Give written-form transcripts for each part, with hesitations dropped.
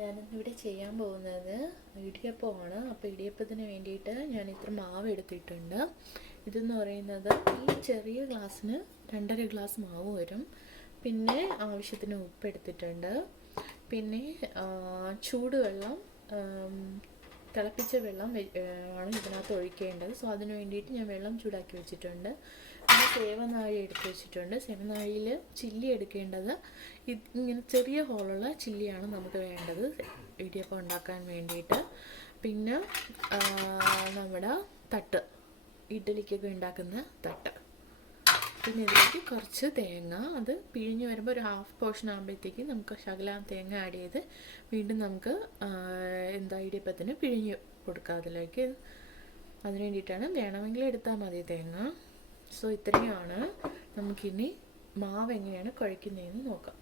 ഞാനിന്നിവിടെ ചെയ്യാൻ പോകുന്നത് ഇടിയപ്പമാണ്. അപ്പോൾ ഇടിയപ്പത്തിന് വേണ്ടിയിട്ട് ഞാൻ ഇത്ര മാവ് എടുത്തിട്ടുണ്ട്. ഇതെന്ന് പറയുന്നത് ഈ ചെറിയ ഗ്ലാസ്സിന് 2.5 ഗ്ലാസ് മാവ് വരും. പിന്നെ ആവശ്യത്തിന് ഉപ്പ് എടുത്തിട്ടുണ്ട്. പിന്നെ ചൂടുവെള്ളം, തിളപ്പിച്ച വെള്ളം ആണ് ഇതിനകത്ത് ഒഴിക്കേണ്ടത്. സോ അതിന് വേണ്ടിയിട്ട് ഞാൻ വെള്ളം ചൂടാക്കി വെച്ചിട്ടുണ്ട്. പിന്നെ സേവനാഴി എടുത്ത് വെച്ചിട്ടുണ്ട്. സേവനാഴിയിൽ ചില്ലി എടുക്കേണ്ടത് ഇങ്ങനെ ചെറിയ ഹോളുള്ള ചില്ലിയാണ് നമുക്ക് വേണ്ടത് ഇടിയപ്പം ഉണ്ടാക്കാൻ വേണ്ടിയിട്ട്. പിന്നെ നമ്മുടെ തട്ട്, ഇഡ്ഡലിക്കൊക്കെ ഉണ്ടാക്കുന്ന തട്ട്. പിന്നെ ഇതിലേക്ക് കുറച്ച് തേങ്ങ, അത് പിഴിഞ്ഞ് വരുമ്പോൾ ഒരു ഹാഫ് പോർഷൻ ആകുമ്പോഴത്തേക്ക് നമുക്ക് ശകലം തേങ്ങ ആഡ് ചെയ്ത് വീണ്ടും നമുക്ക് ഇടിയപ്പത്തിന് പിഴിഞ്ഞ് കൊടുക്കാം അതിലേക്ക്. അതിന് വേണ്ടിയിട്ടാണ്, വേണമെങ്കിൽ എടുത്താൽ മതി തേങ്ങ. സോ ഇത്രയുമാണ്. നമുക്കിനി മാവ് എങ്ങനെയാണ് കുഴയ്ക്കുന്നതെന്ന് നോക്കാം.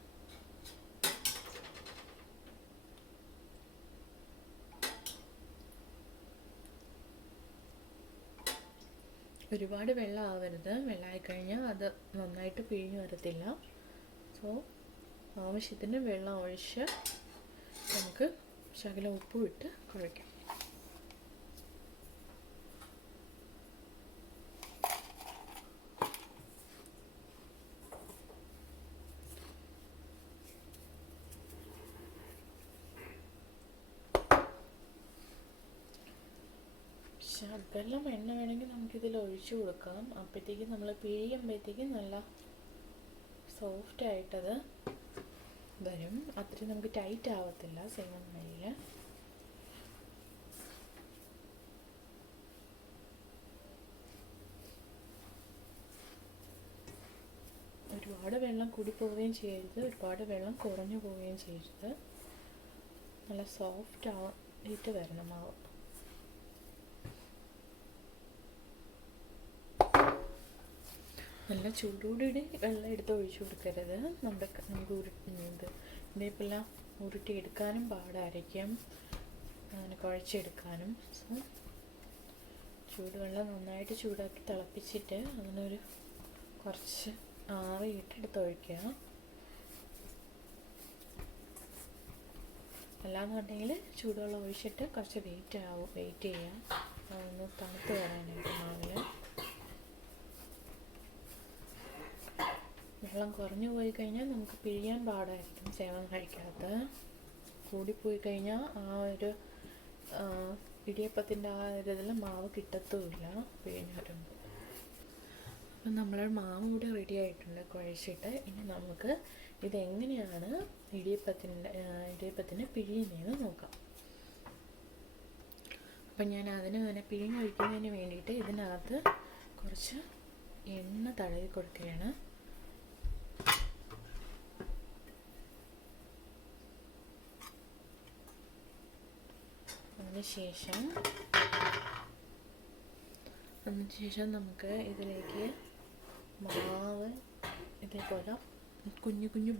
ഒരുപാട് വെള്ളം ആവരുത്. വെള്ളമായിക്കഴിഞ്ഞാൽ അത് നന്നായിട്ട് പിഴിഞ്ഞ് വരത്തില്ല. സോ ആവശ്യത്തിന് വെള്ളം ഒഴിച്ച് നമുക്ക് ശകലം ഉപ്പും ഇട്ട് കുഴയ്ക്കാം. ശകലം എണ്ണ വേണമെങ്കിൽ നമുക്കിതിൽ ഒഴിച്ചു കൊടുക്കാം. അപ്പോഴത്തേക്കും നമ്മൾ പിഴിയുമ്പോഴത്തേക്കും നല്ല സോഫ്റ്റായിട്ടത് വരും. അത്രയും നമുക്ക് ടൈറ്റ് ആവത്തില്ല സേവനാഴിയിൽ. ഒരുപാട് വെള്ളം കൂടി പോവുകയും ചെയ്യരുത്, ഒരുപാട് വെള്ളം കുറഞ്ഞു പോവുകയും ചെയ്യരുത്. നല്ല സോഫ്റ്റ് ആയിട്ട് വരണം മാവ്. നല്ല ചൂടോടുകൂടി വെള്ളം എടുത്ത് ഒഴിച്ചു കൊടുക്കരുത്. നമുക്ക് ഇതേപോലെ ഉരുട്ടിയെടുക്കാനും പാടായിരിക്കും, അങ്ങനെ കുഴച്ചെടുക്കാനും. സോ ചൂടുവെള്ളം നന്നായിട്ട് ചൂടാക്കി തിളപ്പിച്ചിട്ട് അതിനൊരു കുറച്ച് ആറിയിട്ടെടുത്ത് ഒഴിക്കുക. അല്ലാന്നുണ്ടെങ്കിൽ ചൂടുവെള്ളം ഒഴിച്ചിട്ട് കുറച്ച് വെയിറ്റ് ചെയ്യുക, ഒന്ന് തണുത്ത് വരാനായിട്ട് മാവിൽ. വെള്ളം കുറഞ്ഞു പോയി കഴിഞ്ഞാൽ നമുക്ക് പിഴിയാൻ പാടായിരിക്കും സേവനം കഴിക്കാത്ത. കൂടിപ്പോയി കഴിഞ്ഞാൽ ആ ഒരു ഇടിയപ്പത്തിൻ്റെ ആ ഒരു ഇതിൽ മാവ് കിട്ടത്തുമില്ല പിഴിഞ്ഞ് വരുമ്പോൾ. അപ്പം നമ്മൾ മാവ് കൂടി റെഡി ആയിട്ടുണ്ട് കുഴച്ചിട്ട്. ഇനി നമുക്ക് ഇതെങ്ങനെയാണ് ഇടിയപ്പത്തിന് പിഴിയുന്നതെന്ന് നോക്കാം. അപ്പം ഞാൻ അതിന് പിഴിഞ്ഞൊഴിക്കുന്നതിന് വേണ്ടിയിട്ട് ഇതിനകത്ത് കുറച്ച് എണ്ണ തടവി കൊടുക്കുകയാണ്. അതിനുശേഷം നമുക്ക് ഇതിലേക്ക് മാവ് ഇതേപോലെ കുഞ്ഞു കുഞ്ഞു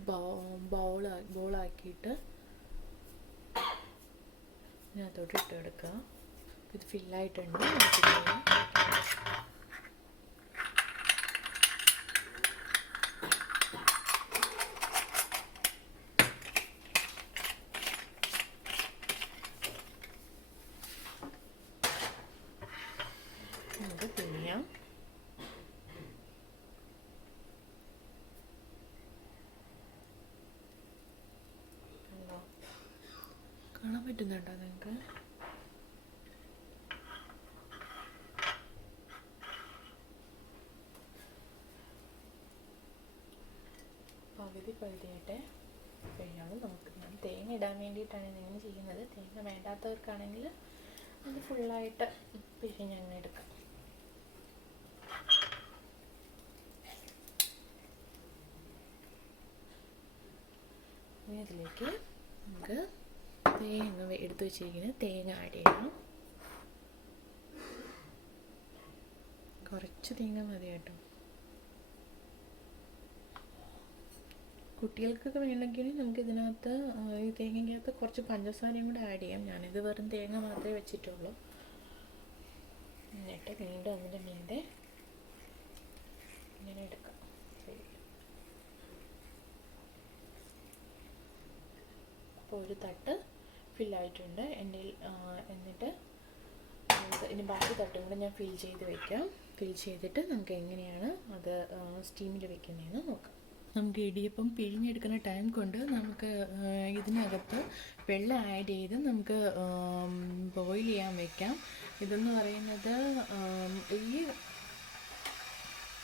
ബോളാക്കിയിട്ട് ഇതിനകത്തോട്ട് ഇട്ടെടുക്കുക. ഇത് ഫില്ലായിട്ടുണ്ട്. നമുക്ക് പിഴിയാം. കാണാൻ പറ്റുന്നുണ്ടോ നിങ്ങൾക്ക്? പകുതിയായിട്ട് പിഴിയാണ്. ഞാൻ തേങ്ങ ഇടാൻ വേണ്ടിയിട്ടാണ് ഇങ്ങനെ ചെയ്യുന്നത്. തേങ്ങ വേണ്ടാത്തവർക്കാണെങ്കിൽ അത് ഫുള്ളായിട്ട് പിഴിഞ്ഞങ്ങനെ എടുക്കാം. ഇതിലേക്ക് നമുക്ക് തേങ്ങ എടുത്ത് വെച്ചിരിക്കുന്ന തേങ്ങ ആഡ് ചെയ്യണം. കുറച്ച് തേങ്ങ മതി കേട്ടോ. കുട്ടികൾക്കൊക്കെ വേണമെങ്കിൽ നമുക്ക് ഇതിനകത്ത് ഈ തേങ്ങയ്ക്കകത്ത് കുറച്ച് പഞ്ചസാരയും കൂടെ ആഡ് ചെയ്യാം. ഞാനിത് വെറും തേങ്ങ മാത്രമേ വെച്ചിട്ടുള്ളൂ. എന്നിട്ട് വീണ്ടും അതിൻ്റെ മീതെ ഇങ്ങനെ എടുക്കാം. അപ്പോൾ ഒരു തട്ട് ഫില്ലായിട്ടുണ്ട് എൻ്റെ. എന്നിട്ട് ഇനി ബാക്കി തട്ടും കൂടെ ഞാൻ ഫിൽ ചെയ്ത് വയ്ക്കാം. ഫിൽ ചെയ്തിട്ട് നമുക്ക് എങ്ങനെയാണ് അത് സ്റ്റീമിൽ വെക്കുന്നതെന്ന് നോക്കാം. നമുക്ക് ഇടിയപ്പം പിഴിഞ്ഞെടുക്കുന്ന ടൈം കൊണ്ട് നമുക്ക് ഇതിനകത്ത് വെള്ളം ആഡ് ചെയ്ത് നമുക്ക് ബോയിൽ ചെയ്യാൻ വെക്കാം. ഇതെന്ന് പറയുന്നത്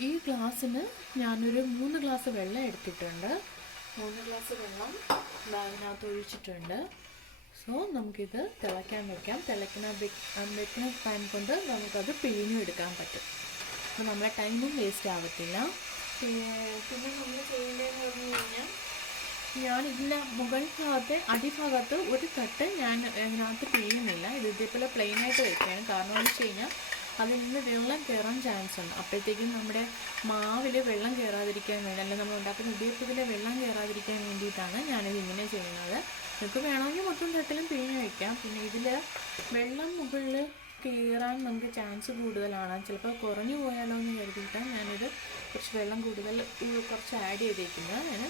ഈ ഗ്ലാസ്സിന് ഞാനൊരു 3 ഗ്ലാസ് വെള്ളം എടുത്തിട്ടുണ്ട്. 3 ഗ്ലാസ് വെള്ളം അതിനകത്ത് ഒഴിച്ചിട്ടുണ്ട്. സോ നമുക്കിത് തിളയ്ക്കാൻ വെക്കാം. വെക്കുന്ന ടൈം കൊണ്ട് നമുക്കത് പിഴിഞ്ഞെടുക്കാൻ പറ്റും. അപ്പോൾ നമ്മളെ ടൈമും വേസ്റ്റ് ആവത്തില്ല. പിന്നെ നമ്മൾ ചെയ്യേണ്ടതെന്ന് പറഞ്ഞു കഴിഞ്ഞാൽ, ഞാൻ ഇതിൻ്റെ മുകൾ ഭാഗത്തെ അടിഭാഗത്ത് ഒരു തട്ട് ഞാൻ അതിനകത്ത് പിഴിയുന്നില്ല. ഇത് ഇതേപോലെ പ്ലെയിനായിട്ട് വയ്ക്കുകയാണ്. കാരണം എന്ന് വെച്ച് കഴിഞ്ഞാൽ അതിൽ നിന്ന് വെള്ളം കയറാൻ ചാൻസ് ഉണ്ട്. അപ്പോഴത്തേക്കും നമ്മുടെ മാവിൽ വെള്ളം കയറാതിരിക്കാൻ വേണ്ടി, അല്ലെങ്കിൽ നമ്മൾ ഉണ്ടാക്കുന്ന ഇടിയപ്പത്തിൽ വെള്ളം കയറാതിരിക്കാൻ വേണ്ടിയിട്ടാണ് ഞാനിത് ഇങ്ങനെ ചെയ്യുന്നത്. നിങ്ങൾക്ക് വേണമെങ്കിൽ മൊത്തം തട്ടിലും പിഴിഞ്ഞ് വയ്ക്കാം. പിന്നെ ഇതിൽ വെള്ളം മുകളിൽ കയറാൻ നമുക്ക് ചാൻസ് കൂടുതലാണ്. ചിലപ്പോൾ കുറഞ്ഞു പോയാലോ എന്ന് കരുതിയിട്ടാണ് ഞാനൊരു കുറച്ച് വെള്ളം കൂടുതൽ കുറച്ച് ആഡ് ചെയ്തേക്കുന്നത്. ഞാൻ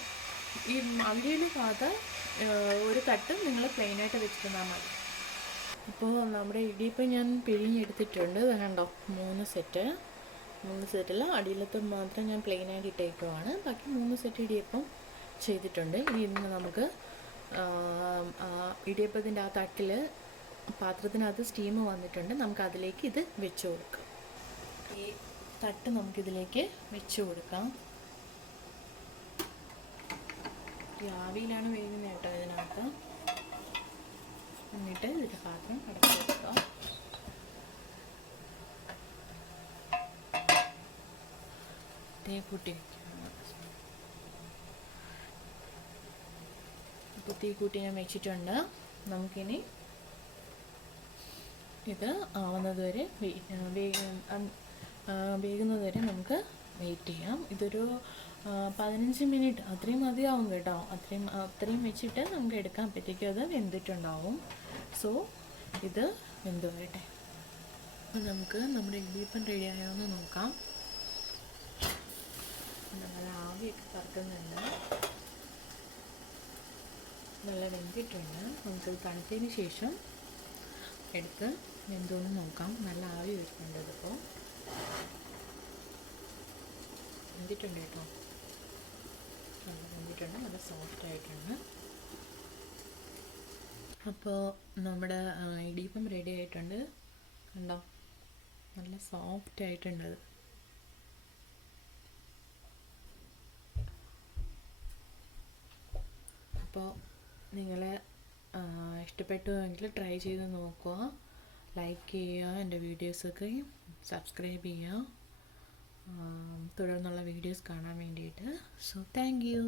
ഈ അവിയൽ ഭാഗത്ത് ഒരു തട്ട് നിങ്ങൾ പ്ലെയിനായിട്ട് വെച്ചിരുന്നാൽ മതി. അപ്പോൾ നമ്മുടെ ഇടിയപ്പം ഞാൻ പിഴിഞ്ഞെടുത്തിട്ടുണ്ട്. കണ്ടോ, 3 സെറ്റിൽ അടിയിലത്തെ മാത്രം ഞാൻ പ്ലെയിനായിട്ട് ഇട്ടേക്കുവാണ്. ബാക്കി 3 സെറ്റ് ഇടിയപ്പം ചെയ്തിട്ടുണ്ട്. ഇനി ഇന്ന് നമുക്ക് ഇടിയപ്പത്തിൻ്റെ ആ തട്ടിൽ പാത്രത്തിനകത്ത് സ്റ്റീം വന്നിട്ടുണ്ട്. നമുക്ക് അതിലേക്ക് ഇത് വെച്ച് കൊടുക്കാം. ഈ തട്ട് നമുക്കിതിലേക്ക് വെച്ച് കൊടുക്കാം. ഈ ആവിയിലാണ് വേകുന്നത് കേട്ടോ ഇതിനകത്ത്. എന്നിട്ട് ഇതിൻ്റെ പാത്രം അടച്ചു വെക്കുക. തീ കൂട്ടി ഞാൻ വെച്ചിട്ടുണ്ട്. നമുക്കിനി ഇത് ആവുന്നത് വരെ വേകുന്നത് വരെ നമുക്ക് വെയിറ്റ് ചെയ്യാം. ഇതൊരു 15 മിനിറ്റ് അത്രയും മതിയാവും കേട്ടോ. അത്രയും വെച്ചിട്ട് നമുക്ക് എടുക്കാൻ പറ്റിക്കും. അത് വെന്തിട്ടുണ്ടാവും. സോ ഇത് വെന്ത് വരട്ടെ. നമുക്ക് നമ്മുടെ ഇടിയപ്പം റെഡി ആയോന്ന് നോക്കാം. നമ്മൾ ആവിയൊക്കെ പറക്കുന്നുണ്ട്. നല്ല വെന്തിട്ടുണ്ട്. നമുക്കത് തണുത്തതിന് ശേഷം എടുത്ത് വെന്തോന്ന് നോക്കാം. നല്ല ആവി വരുന്നുണ്ട്. ഇതിപ്പോൾ വെന്തിട്ടുണ്ട് കേട്ടോ. നല്ല വെന്തിട്ടുണ്ട്. നല്ല സോഫ്റ്റ് ആയിട്ടുണ്ട്. അപ്പോൾ നമ്മുടെ ഇടിയപ്പം റെഡി ആയിട്ടുണ്ട്. കണ്ടോ, നല്ല സോഫ്റ്റ് ആയിട്ടുണ്ട്. അപ്പോൾ നിങ്ങൾ ഇഷ്ടപ്പെട്ടുവെങ്കിൽ ട്രൈ ചെയ്ത് നോക്കുക. ലൈക്ക് ചെയ്യുക, എൻ്റെ വീഡിയോസൊക്കെ സബ്സ്ക്രൈബ് ചെയ്യുക തുടർന്നുള്ള വീഡിയോസ് കാണാൻ വേണ്ടിയിട്ട്. So thank you.